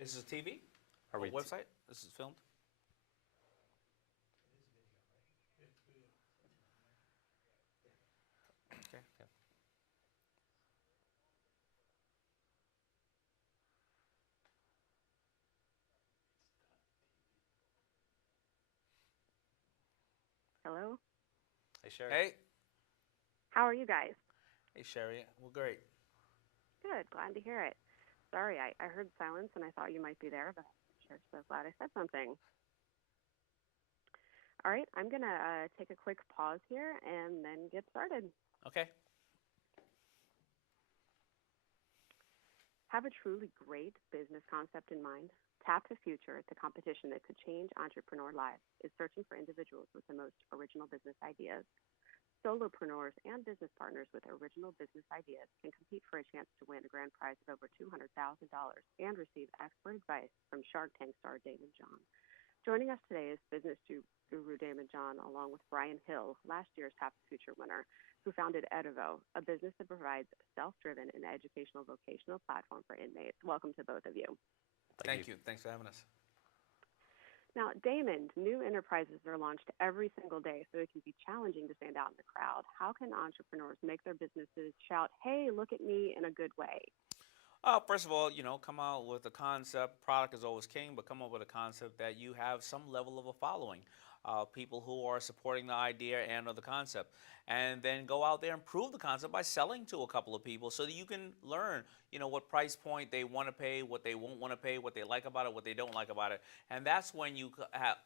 Is this a TV Are or we? website? This is filmed. Okay. Yeah. Hello? Hey, Sherry. Hey. How are you guys? Hey, Sherry. Well, great. Good. Glad to hear it. Sorry, I heard silence and I thought you might be there, but I'm sure so glad I said something. All right, I'm going to take a quick pause here and then get started. Okay. Have a truly great business concept in mind? Tap the Future, the competition that could change entrepreneur lives, is searching for individuals with the most original business ideas. Solopreneurs and business partners with original business ideas can compete for a chance to win a grand prize of over $200,000 and receive expert advice from Shark Tank star Daymond John. Joining us today is business guru Daymond John, along with Brian Hill, last year's Tap the Future winner, who founded Edovo, a business that provides self-driven and educational vocational platform for inmates. Welcome to both of you. Thank you. Thanks for having us. Now, Daymond, new enterprises are launched every single day, so it can be challenging to stand out in the crowd. How can entrepreneurs make their businesses shout, "Hey, look at me," in a good way? First of all, come out with a concept. Product is always king, but come up with a concept that you have some level of a following. People who are supporting the idea and or the concept. And then go out there and prove the concept by selling to a couple of people so that you can learn, what price point they want to pay, what they won't want to pay, what they like about it, what they don't like about it. And that's when you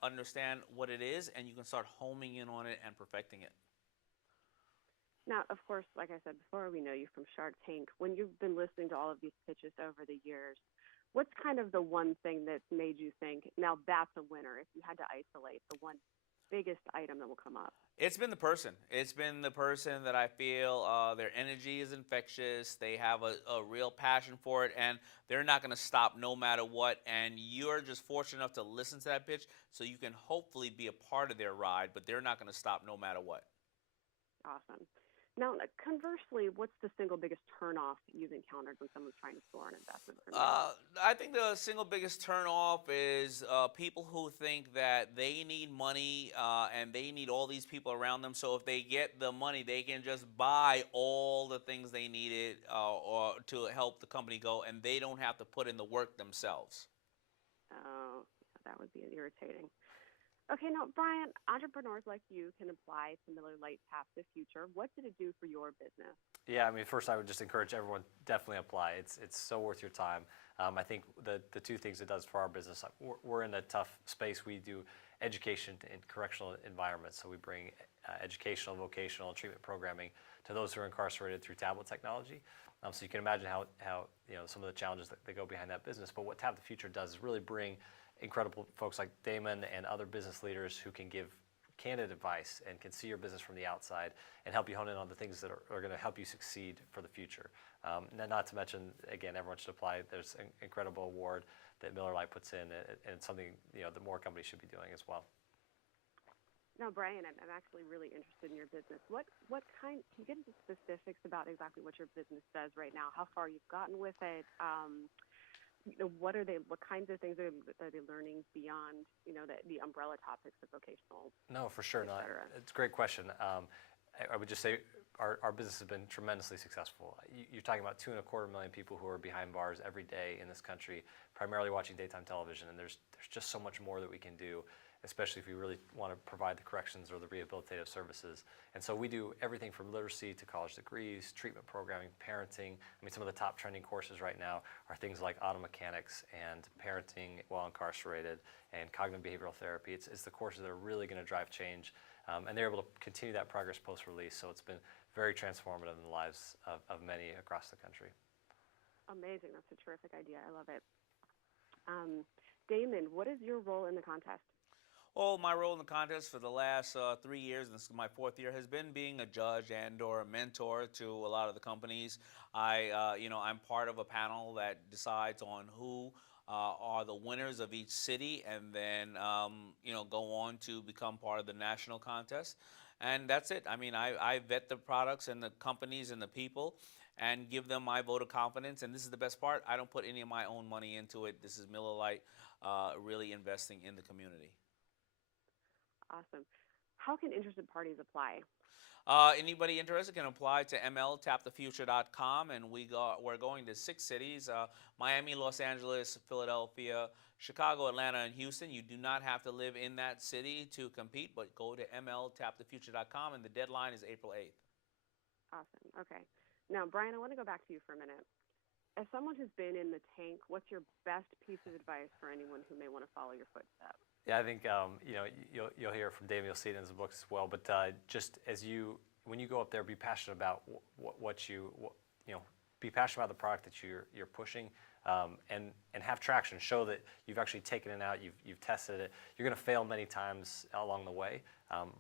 understand what it is and you can start homing in on it and perfecting it. Now, of course, like I said before, we know you from Shark Tank. When you've been listening to all of these pitches over the years, what's kind of the one thing that's made you think, now that's a winner, if you had to isolate the one biggest item that will come up? It's been the person. It's been the person that I feel their energy is infectious. They have a real passion for it, and they're not going to stop no matter what. And you're just fortunate enough to listen to that pitch, so you can hopefully be a part of their ride, but they're not going to stop no matter what. Awesome. Now, conversely, what's the single biggest turnoff you've encountered when someone's trying to score an investment from you? I think the single biggest turnoff is people who think that they need money and they need all these people around them. So if they get the money, they can just buy all the things they needed or to help the company go, and they don't have to put in the work themselves. Oh, that would be irritating. Okay, now, Brian, entrepreneurs like you can apply to Miller Lite Tap the Future. What did it do for your business? Yeah, I mean, first I would just encourage everyone definitely apply. It's so worth your time. I think the two things it does for our business, we're in a tough space. We do education in correctional environments, so we bring educational, vocational, and treatment programming to those who are incarcerated through tablet technology. So you can imagine how some of the challenges that go behind that business. But what Tap the Future does is really bring incredible folks like Daymond and other business leaders who can give candid advice and can see your business from the outside and help you hone in on the things that are going to help you succeed for the future. Not to mention, again, everyone should apply. There's an incredible award that Miller Lite puts in, and something that more companies should be doing as well. Now, Brian, I'm actually really interested in your business. What kind? Can you get into specifics about exactly what your business does right now? How far you've gotten with it? What kinds of things are they learning beyond, the umbrella topics of vocational? No, for sure. No, it's a great question. I would just say our business has been tremendously successful. You're talking about 2.25 million people who are behind bars every day in this country, primarily watching daytime television, and there's just so much more that we can do, especially if we really want to provide the corrections or the rehabilitative services. And so we do everything from literacy to college degrees, treatment programming, parenting. I mean, some of the top trending courses right now are things like auto mechanics and parenting while incarcerated and cognitive behavioral therapy. It's the courses that are really going to drive change. And they're able to continue that progress post-release. So it's been very transformative in the lives of many across the country. Amazing. That's a terrific idea. I love it. Daymond, what is your role in the contest? Well, my role in the contest for the last 3 years, and this is my 4th year, has been being a judge and or a mentor to a lot of the companies. I'm part of a panel that decides on who are the winners of each city, and then go on to become part of the national contest. And that's it. I mean, I vet the products and the companies and the people, and give them my vote of confidence. And this is the best part: I don't put any of my own money into it. This is Miller Lite really investing in the community. Awesome. How can interested parties apply? Anybody interested can apply to mltapthefuture.com, and we're going to 6 cities: Miami, Los Angeles, Philadelphia, Chicago, Atlanta, and Houston. You do not have to live in that city to compete, but go to mltapthefuture.com, and the deadline is April 8th. Awesome. Okay. Now, Brian, I want to go back to you for a minute. As someone who's been in the tank, what's your best piece of advice for anyone who may want to follow your footsteps? Yeah, I think you'll hear from David. You'll see it in his books as well. But just when you go up there, be passionate about be passionate about the product that you're pushing, and have traction. Show that you've actually taken it out. You've tested it. You're going to fail many times along the way,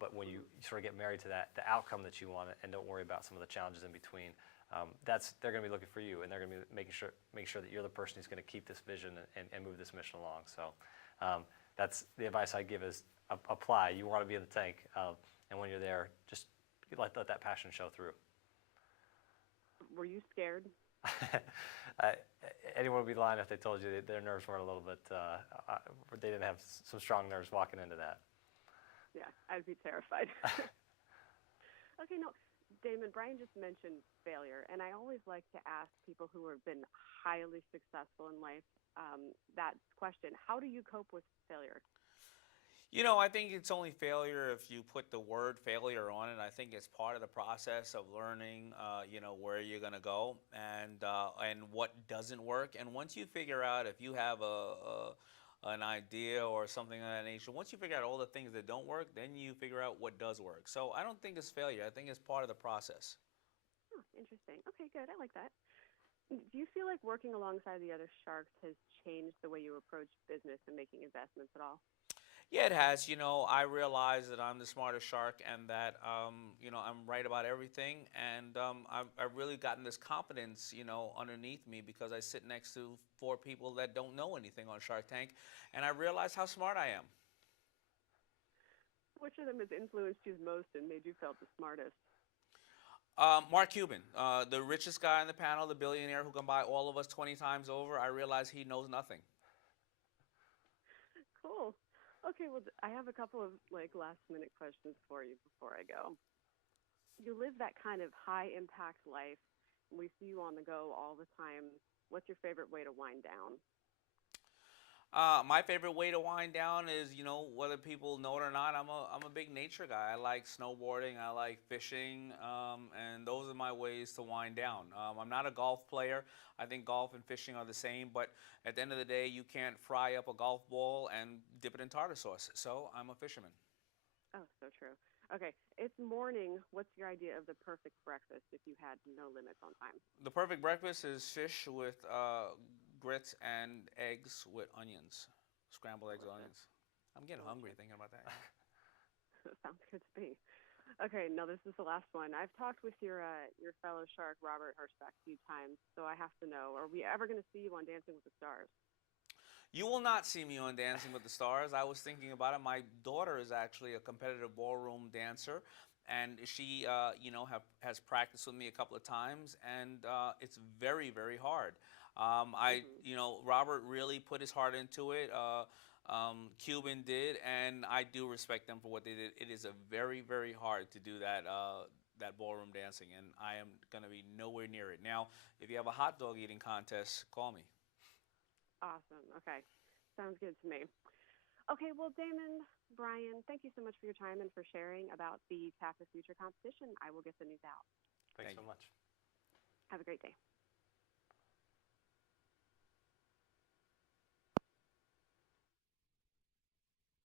but when you sort of get married to the outcome that you want, and don't worry about some of the challenges in between. They're going to be looking for you, and they're going to be making sure that you're the person who's going to keep this vision and move this mission along. So. That's the advice I give is apply. You want to be in the tank, and when you're there, just let that passion show through. Were you scared? Anyone would be lying if they told you their nerves weren't a little bit, they didn't have some strong nerves walking into that. Yeah, I'd be terrified. Okay, no, Daymond, Brian just mentioned failure, and I always like to ask people who have been highly successful in life that question: how do you cope with failure? I think it's only failure if you put the word failure on it. I think it's part of the process of learning, where you're going to go and what doesn't work. And once you figure out, if you have an idea or something of that nature, once you figure out all the things that don't work, then you figure out what does work. So I don't think it's failure. I think it's part of the process. Oh, interesting. Okay, good. I like that. Do you feel like working alongside the other sharks has changed the way you approach business and making investments at all? Yeah, it has. I realize that I'm the smartest shark, and that I'm right about everything. And I've really gotten this confidence, underneath me, because I sit next to 4 people that don't know anything on Shark Tank, and I realize how smart I am. Which of them has influenced you most and made you feel the smartest? Mark Cuban, the richest guy on the panel, the billionaire who can buy all of us 20 times over. I realize he knows nothing. Cool. Okay, well, I have a couple of last-minute questions for you before I go. You live that kind of high-impact life, and we see you on the go all the time. What's your favorite way to wind down? My favorite way to wind down is, whether people know it or not, I'm a big nature guy. I like snowboarding, I like fishing, and those are my ways to wind down. I'm not a golf player. I think golf and fishing are the same, but at the end of the day, you can't fry up a golf ball and dip it in tartar sauce. So I'm a fisherman. Oh, so true. Okay, it's morning. What's your idea of the perfect breakfast if you had no limits on time? The perfect breakfast is fish with grits and eggs with onions, scrambled eggs with onions. I'm getting hungry thinking about that. Sounds good to me. Okay, now this is the last one. I've talked with your fellow shark, Robert Hirschbeck, a few times, so I have to know, are we ever going to see you on Dancing with the Stars? You will not see me on Dancing with the Stars. I was thinking about it. My daughter is actually a competitive ballroom dancer, and she, has practiced with me a couple of times, and it's very, very hard. Robert really put his heart into it. Cuban did, and I do respect them for what they did. It is a very, very hard to do that ballroom dancing, and I am going to be nowhere near it. Now, if you have a hot dog eating contest, call me. Awesome. Okay. Sounds good to me. Okay, well, Daymond, Brian, thank you so much for your time and for sharing about the Tap the Future competition. I will get the news out. Thanks so much. Have a great day.